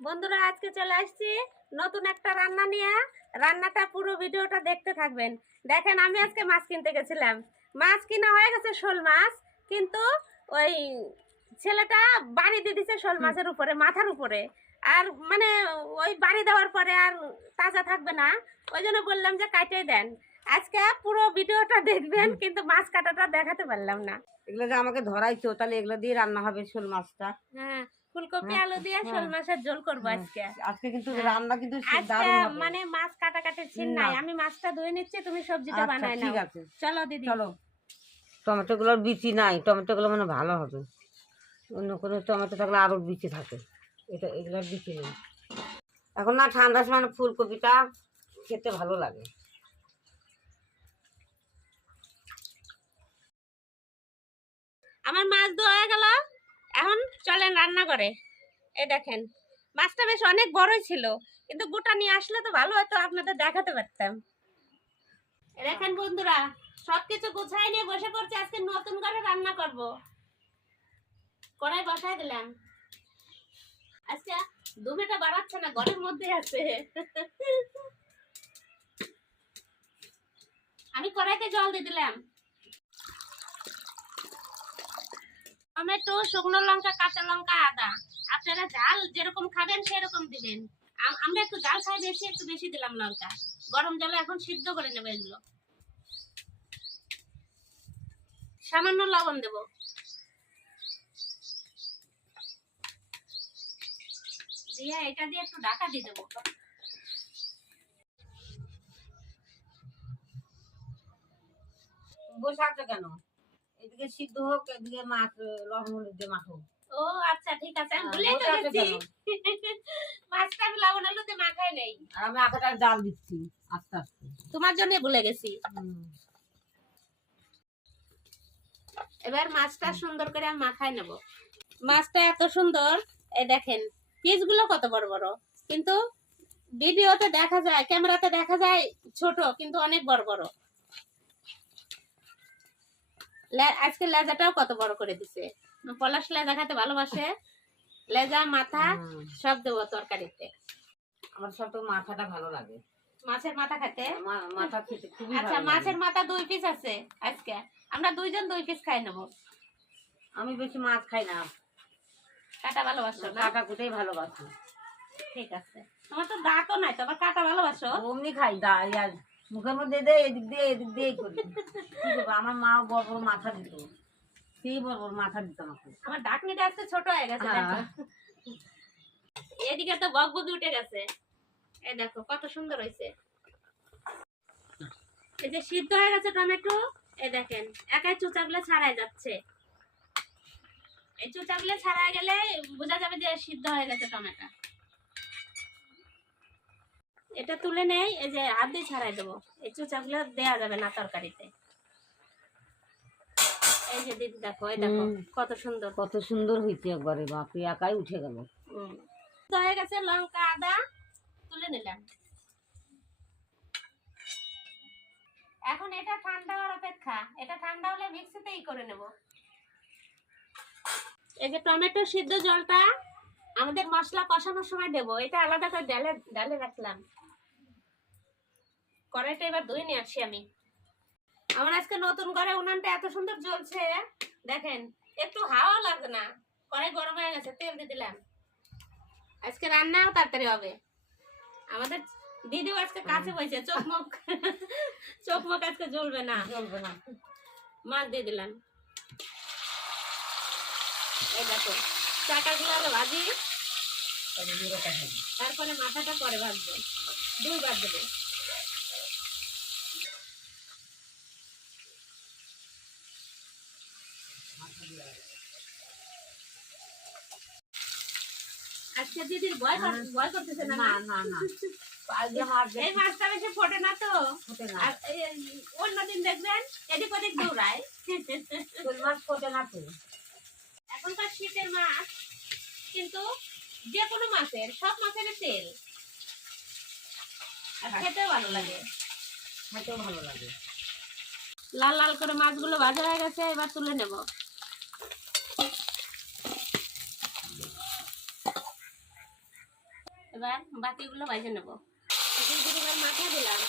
বন্ধুরা আজকে চলে আসছি নতুন একটা রান্না নিয়ে। রান্নাটা পুরো ভিডিওটা দেখতে থাকবেন। দেখেন আমি আজকে মাছ কিনতে গেছিলাম, মাছ কিনা হয়ে গেছে শোল মাছ, কিন্তু ওই ছেলেটা বাড়ি দিয়ে দিছে শোল মাছের উপরে, মাথার উপরে। আর মানে ওই বাড়ি দেওয়ার পরে আর তাজা থাকবে না, ওই জন্য বললাম যে কাটিয়ে দেন। আজকে পুরো ভিডিওটা দেখবেন, কিন্তু মাছ কাটাটা দেখাতে পারলাম না। এগুলো যে আমাকে ধরাইছো, তাহলে এগুলো দিয়ে রান্না হবে শোল মাছটা। হ্যাঁ, ফুলকপি হ্যাঁ, আলু দিয়ে হ্যাঁ, শোল মাছের ঝোল করবো হ্যাঁ। আজকে। আজকে কিন্তু হ্যাঁ। রান্না কিন্তু আজকে দারুণ হবে। মানে মাছ কাটাকাটির ছিন না। নাই, আমি মাছটা ধুয়ে নিচ্ছি, তুমি সবজিটা আচ্ছা, বানাই ঠিক নাও। আছে। চলো দিদি। চলো। টমেটো গুলোর বিচি নাই, টমেটো গুলো মানে ভালো হবে। অন্য কোনো টমেটো থাকলে আরো বিচি থাকে, এগুলোর বিচি নেই। এখন না ঠান্ডার সময় ফুলকপিটা খেতে ভালো লাগে। আমার মাছ ধোয়া হয়ে গেল, এখন চলেন রান্না করে। এই দেখেন মাছটা বেশ অনেক বড়ই ছিল, কিন্তু গোটা নিয়ে আসলে তো ভালো হতো, আপনাদের দেখাতে পারতাম। দেখেন বন্ধুরা, সবকিছু গুছাই নিয়ে বসে পড়ছে, আজকে নতুন করে রান্না করব। কড়াই বসাই দিলাম। আজকে দুমেটা বাড়াচ্ছে না, ঘরের মধ্যে আছে। আমি কড়াইতে জল দিয়ে দিলাম। টমেটো, শুকনো লঙ্কা, কাঁচা লঙ্কা, আদা। আপনারা ঝাল যেরকম খাবেন সেরকম দিবেন। আমরা একটু ঝাল খাই বেশি, একটু বেশি দিলাম লঙ্কা। গরম জলে এখন সিদ্ধ করে নেব এগুলো। সামান্য লবণ দেব। দিয়ে এটা দিয়ে একটু ঢাকা দিয়ে দেবো। বসে আছো কেন? এদিকে সিদ্ধ হোক, এদিকে মাছ লবণ হলুদ দিয়ে মাখো। ও আচ্ছা, ঠিক আছে, আমি ভুলে তো গেছি। মাছটা আমি লবণ হলুদ দিয়ে মাখাই নেই। আর আমি আটাটা জাল দিচ্ছি আস্তে আস্তে। তোমার জন্য ভুলে গেছি। এবার মাছটা সুন্দর করে আমি মাখাই নেব। মাছটা এত সুন্দর, এই দেখেন পিসগুলো কত বড় বড়, কিন্তু ভিডিওতে দেখা যায়, ক্যামেরাতে দেখা যায় ছোট, কিন্তু অনেক বড় বড়। আজকে লেজাটাও কত বড় করে দিছে। পলাশ লেজা খেতে ভালোবাসে, লেজা মাথা সব দেবো তরকারিতে। আমার সব তো মাথাটা ভালো লাগে, মাছের মাথা খেতে। মাথা খেতে খুবই আচ্ছা, ভালো লাগে। মাছের মাথা 2 পিস আছে আজকে, আমরা দুইজন 2 পিস খাই নেব। আমি বেশি মাছ খাই না, কাটা ভালোবাসো না? কাটা কুটেই ভালোবাসি। ঠিক আছে, তোমার তো দাঁতও নাই, তোমার কাটা ভালোবাসো। অমনি খাই দা, আর মুখের মধ্যে দে, এদিক দিয়ে এদিক দিয়ে করি। কি করবো, আমার মা বড় বড় মাথা দিত, সেই বড় বড় মাথা দিত আমাকে। আমার ঢাকনিটা আজকে ছোট হয়ে গেছে, দেখো। এদিকে তো বকবকি উঠে গেছে। এই দেখো কত সুন্দর হয়েছে। এই যে সিদ্ধ হয়ে গেছে টমেটো, এই দেখেন একাই চুচাগুলো ছাড়াই যাচ্ছে। এই চুচাগুলো ছাড়াই গেলে বোঝা যাবে যে সিদ্ধ হয়ে গেছে টমেটো। এটা তুলে নেই, এই যে হাত দিয়ে ছাড়াই দেবো, এই চুচাগুলো দেওয়া যাবে না তরকারিতে। এই যে দিদি দেখো, এই দেখো কত সুন্দর, কত সুন্দর হয়েছে একবারে, বাপরে একাই উঠে গেল। হয়ে গেছে, লঙ্কা আদা তুলে নিলাম। এখন এটা ঠান্ডা হওয়ার অপেক্ষা, এটা ঠান্ডা হলে মিক্সিতেই করে নেব। এই যে টমেটো সিদ্ধ জলটা আমাদের মশলা কষানোর সময় দেব, এটা আলাদা করে ডালে ডালে রাখলাম। কড়াইটা এবার ধুয়ে নিয়ে আসি আমি। আমার আজকে নতুন করে উনানটা এত সুন্দর জ্বলছে, দেখেন একটু হাওয়া লাগবে না, কড়াই গরম হয়ে গেছে, তেল দিয়ে দিলাম। আজকে রান্নাও তাড়াতাড়ি হবে। আমাদের দিদিও আজকে কাছে বসে, চোখ মুখ আজকে জ্বলবে না। মাছ দিয়ে দিলাম। এই দেখো চাকাগুলো আগে ভাজি, তারপরে মাথাটা পরে ভাজবো, 2 বার দেবো। আজকে দিদির ভয় করতেছে না? না না, এই মাছটা বেশি ফোটে না তো, আর অন্যদিন দেখবেন এদিক ওদিক দৌড়ায়। মাছ ফোটে না তো। এখনকার শীতের মাছ, কিন্তু যে কোনো মাছের, সব মাছের তেল, আর খেতেও ভালো লাগে। লাল লাল করে মাছগুলো ভাজা হয়ে গেছে, এবার তুলে নেব। এবার বাকিগুলো ভেজে নেব। দিদির মাথা দিলাম,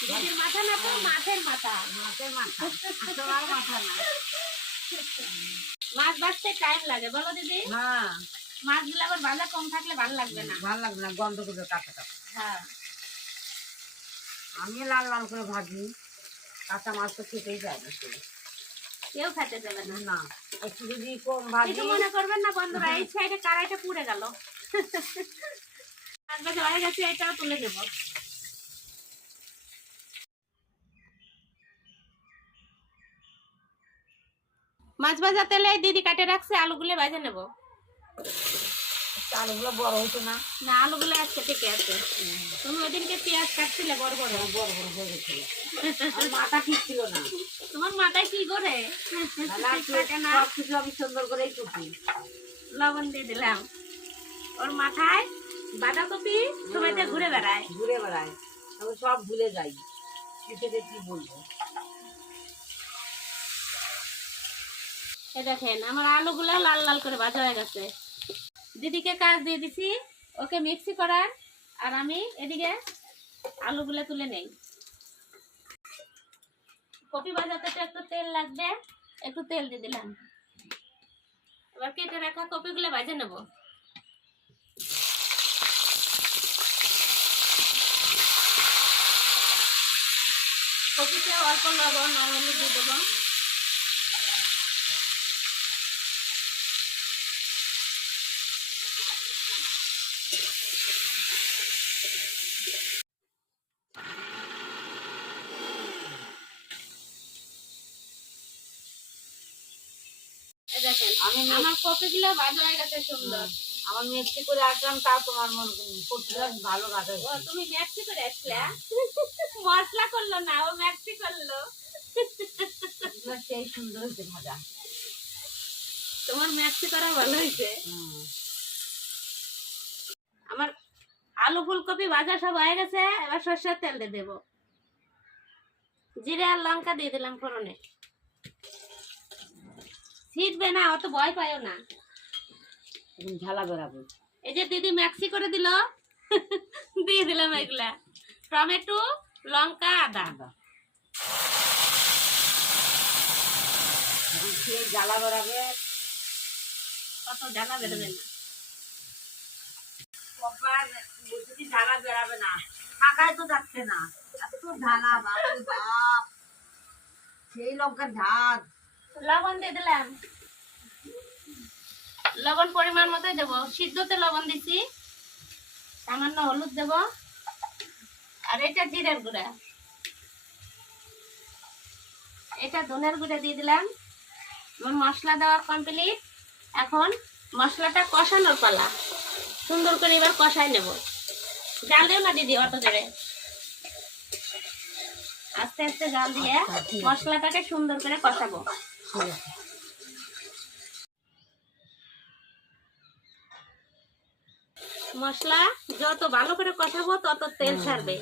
দিদির মাথা না তো মাছের মাথা, তোমার মাথা না। মাছ ভাজতে টাইম লাগে বলো দিদি? হ্যাঁ, মাছগুলো আবার ভাজা কম থাকলে ভালো লাগবে না। ভালো লাগবে না, গন্ধ করবে কাঁচা কাঁচা। হ্যাঁ, আমি লাল লাল করে ভাজি, কাঁচা মাছ তো খেতেই যায় না কেউ। কেউ খেতে দেবে না। না, একটু যদি কম ভাজি। কিছু মনে করবেন না বন্ধুরা, এই সাইডে কড়াইটা পুড়ে গেল। মাছ ভাজা হয়ে গেছে, এটাও তুলে দেবো। মাছ ভাজা তেলে দিদি কাটে রাখছে, আলুগুলো ভেজে নেব। আলুগুলো বড় হতো না। না, আলুগুলো আজকে ঠিক আছে। তুমি ওদিনকে পেঁয়াজ কাটছিলে বড় বড়। বড় বড় হয়ে গেছিল, আমার মাথা ঠিক ছিল না। তোমার মাথায় কি করে? সব কিছু আমি সুন্দর করেই কুটি। লবণ দিয়ে দিলাম। ওর মাথায় বাঁধাকপি সময়তে ঘুরে বেড়ায়। ঘুরে বেড়ায়, আমি সব ভুলে যাই কি বলবো। এ দেখেন আমার আলুগুলো লাল লাল করে ভাজা হয়ে গেছে। দিদিকে কাজ দিয়ে দিছি ওকে মিক্সি করার, আর আমি এদিকে আলুগুলো তুলে নেই। কপি ভাজাতে তো একটু তেল লাগবে, একটু তেল দিয়ে দিলাম। এবার কেটে রাখা কপিগুলো ভেজে নেব। কপিতে অল্প লবণ আর হলুদ দিয়ে দেবো। দেখেন আমার কপিগুলো ভাজা হয়ে গেছে সুন্দর। আমার মিক্সি করে আসলাম, তা তোমার মন করছিলাম ভালো ভাজা। ও তুমি ম্যাক্সি করে আসলে, মশলা করলো না, ও ম্যাক্সি করলো। সেই সুন্দর হয়েছে ভাজা। তোমার ম্যাক্সি করা ভালো হয়েছে। আমার আলু ফুলকপি ভাজা সব হয়ে গেছে, এবার সরষের তেল দিয়ে দেবো। জিরে আর লঙ্কা দিয়ে দিলাম ফোড়নে। ছিটবে না, অত ভয় পাইও না, ঝালা বেরাবে। এই যে দিদি ম্যাক্সি করে দিল, দিয়ে দিলাম এগুলা টমেটো, লঙ্কা, আদা। জ্বালা বেরাবে, অত জ্বালা বেরোবে না। ঝালা বেরাবে না, থাকায় তো যাচ্ছে না, এত ঝালা। বাপরে বাপ, সেই লঙ্কার ঝাল। লবণ দিয়ে দিলাম, লবণ পরিমাণ মতোই দেবো। সিদ্ধতে লবণ দিছি, সামান্য হলুদ দেব, আর এটা জিরের গুঁড়া, এটা ধনের গুঁড়া দিয়ে দিলাম। আমার মশলা দেওয়া কমপ্লিট। এখন মশলাটা কষানোর পালা। সুন্দর করে এবার কষাই নেব। জাল দেও না দিদি অত জোরে, আস্তে আস্তে জাল দিয়ে মশলাটাকে সুন্দর করে কষাবো। মশলা যত ভালো করে কষাবো তত তেল ছাড়বে।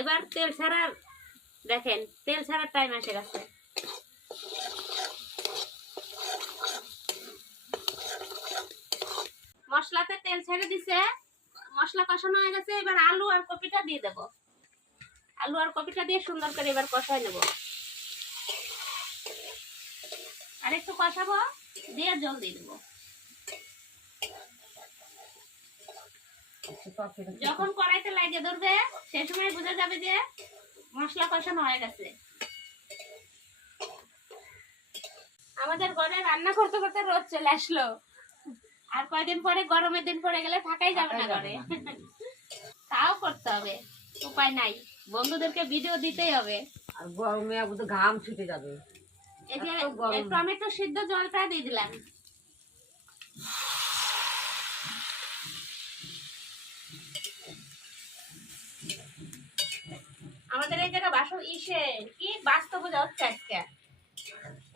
এবার তেল ছাড়ার, দেখেন তেল ছাড়ার টাইম এসে গেছে। মশলাতে তেল ছেড়ে দিছে, মশলা কষানো হয়ে গেছে। এবার আলু আর কপিটা দিয়ে দেব। আলু আর কপিটা দিয়ে সুন্দর করে এবার কষাই নেব। আর একটু কষাবো, দিয়ে জল দিয়ে দেবো। যখন কড়াইতে লাগে ধরবে সেই সময় বোঝা যাবে যে মশলা কষানো হয়ে গেছে। আমাদের ঘরে রান্না করতে করতে রোদ চলে আসলো। আর কয়দিন পরে গরমের দিন পরে গেলে থাকাই যাবে না ঘরে। তাও করতে হবে, উপায় নাই, বন্ধুদেরকে ভিডিও দিতেই হবে। আর গরমে ঘাম ছুটে যাবে। এই যে টমেটো সিদ্ধ জলটা দিয়ে দিলাম। আমাদের এই জায়গা বাসন ইসে কি বাস্তব বোঝা হচ্ছে আজকে,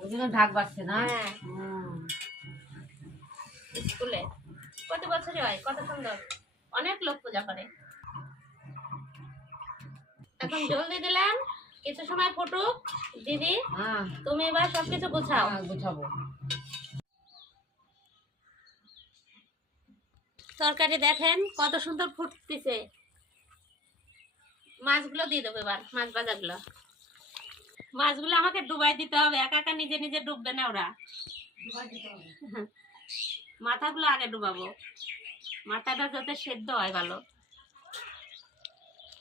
ওই জন্য ঢাক বাজছে না। হ্যাঁ, স্কুলে প্রতি বছরই হয়, কত সুন্দর, অনেক লোক পূজা করে। এখন জল দিয়ে দিলাম, কিছু সময় ফুটুক। দিদি তুমি এবার সবকিছু গোছাও। গোছাবো। তরকারি দেখেন কত সুন্দর ফুটতেছে। মাছগুলো দিয়ে দেবো এবার, মাছ ভাজাগুলো। মাছগুলো আমাকে ডুবাই দিতে হবে, একা একা নিজে নিজে ডুববে না ওরা। মাথাগুলো আগে ডুবাবো, মাথাটা যাতে সেদ্ধ হয় ভালো।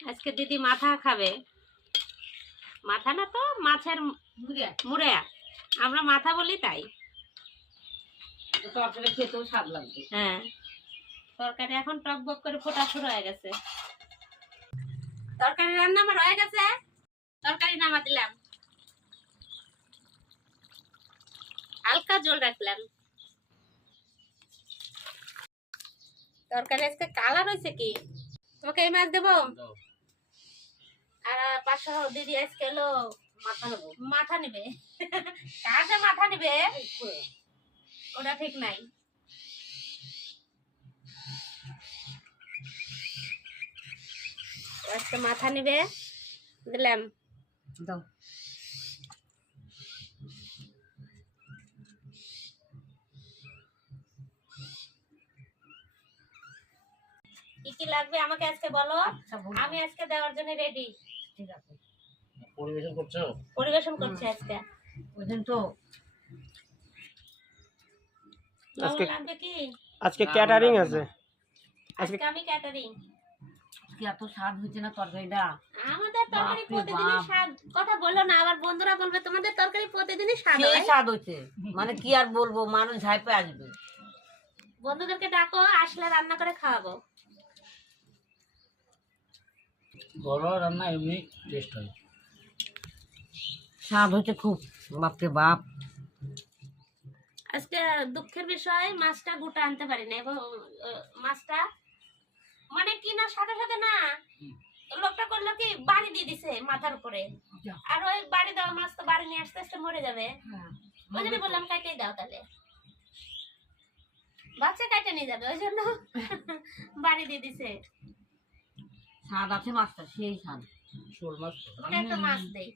আজকে দিদি মাথা খাবে। মাথা না তো মাছের মুড়ে, আমরা মাথা বলি তাই। তরকারি খেতেও স্বাদ লাগবে। হ্যাঁ, তরকারি এখন টক বক করে ফোটা শুরু হয়ে গেছে। তরকারি রান্না আমার হয়ে গেছে, তরকারি নামা দিলাম, হালকা জল রাখলাম। তরকারি আজকে কালার হয়েছে কি? তোমাকে এই মাছ দেবো। আর 500 দিদি আজকে এলো মাথা নেবো, মাথা নিবে। কার যে মাথা নিবে ওটা ঠিক নাই। আজকে মাথা নিবে, দিলাম। দাও। কি কি লাগবে আমাকে আজকে বলো, আচ্ছা, বলো। আমি আজকে দেওয়ার জন্য রেডি। ঠিক আছে। পরিবেশন করছো? পরিবেশন করছি আজকে। ওই দিন তো লবণ লাগবে কি? আজকে ক্যাটারিং আছে। আজকে আমি ক্যাটারিং। কি এত স্বাদ হয়েছে না তরকারিটা। আমাদের তরকারি বাপরে প্রতিদিনই বাপ। স্বাদ। কথা বলো না, আবার বন্ধুরা বলবে তোমাদের তরকারি প্রতিদিনই স্বাদ সেই হয়। স্বাদ হয়েছে, মানে কি আর বলবো, মানুষ ঝাইপে আসবে। বন্ধুদেরকে ডাকো, আসলে রান্না করে খাওয়াবো। ঘরোয়া রান্না এমনি টেস্ট হয়। স্বাদ হয়েছে খুব, বাপরে বাপ। আজকে দুঃখের বিষয় মাছটা গোটা আনতে পারি না, এবং মাছটা মানে কিনার সাথে সাথে না লোকটা করলো কি বাড়ি দিয়ে দিছে মাথার উপরে। আর ওই বাড়ি দেওয়া মাছ তো বাড়ি নিয়ে আসতে আসতে মরে যাবে। ওই জন্য বললাম কাইটেই দাও, তাহলে বাচ্চা কাইটে নিয়ে যাবে, ওই জন্য বাড়ি দিয়ে দিছে। স্বাদ আছে মাছটা, সেই স্বাদ। শোল মাছ তো। তোমাকে একটা মাছ দেই।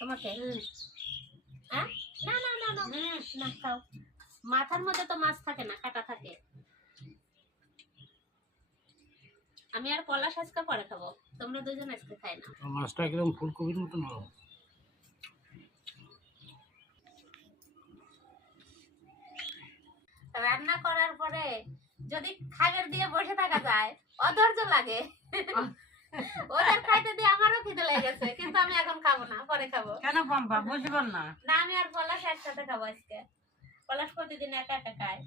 তোমাকে হ্যাঁ? না না না না না, খাও। মাথার মধ্যে তো মাছ থাকে না, কাটা থাকে। আমি আর পলাশ আজকে পরে খাবো, তোমরা দুজন আজকে খাই না। আর মাছটা একদম ফুলকপির মতো নরম। রান্না করার পরে যদি খাবার দিয়ে বসে থাকা যায় অধৈর্য লাগে। ওদের খাইতে দিয়ে আমারও খিদে লেগে গেছে, কিন্তু আমি এখন খাবো না, পরে খাবো। কেন পাম্পা বসিবার না? না, আমি আর পলাশ একসাথে খাবো আজকে। পলাশ প্রতিদিন একা একা খায়।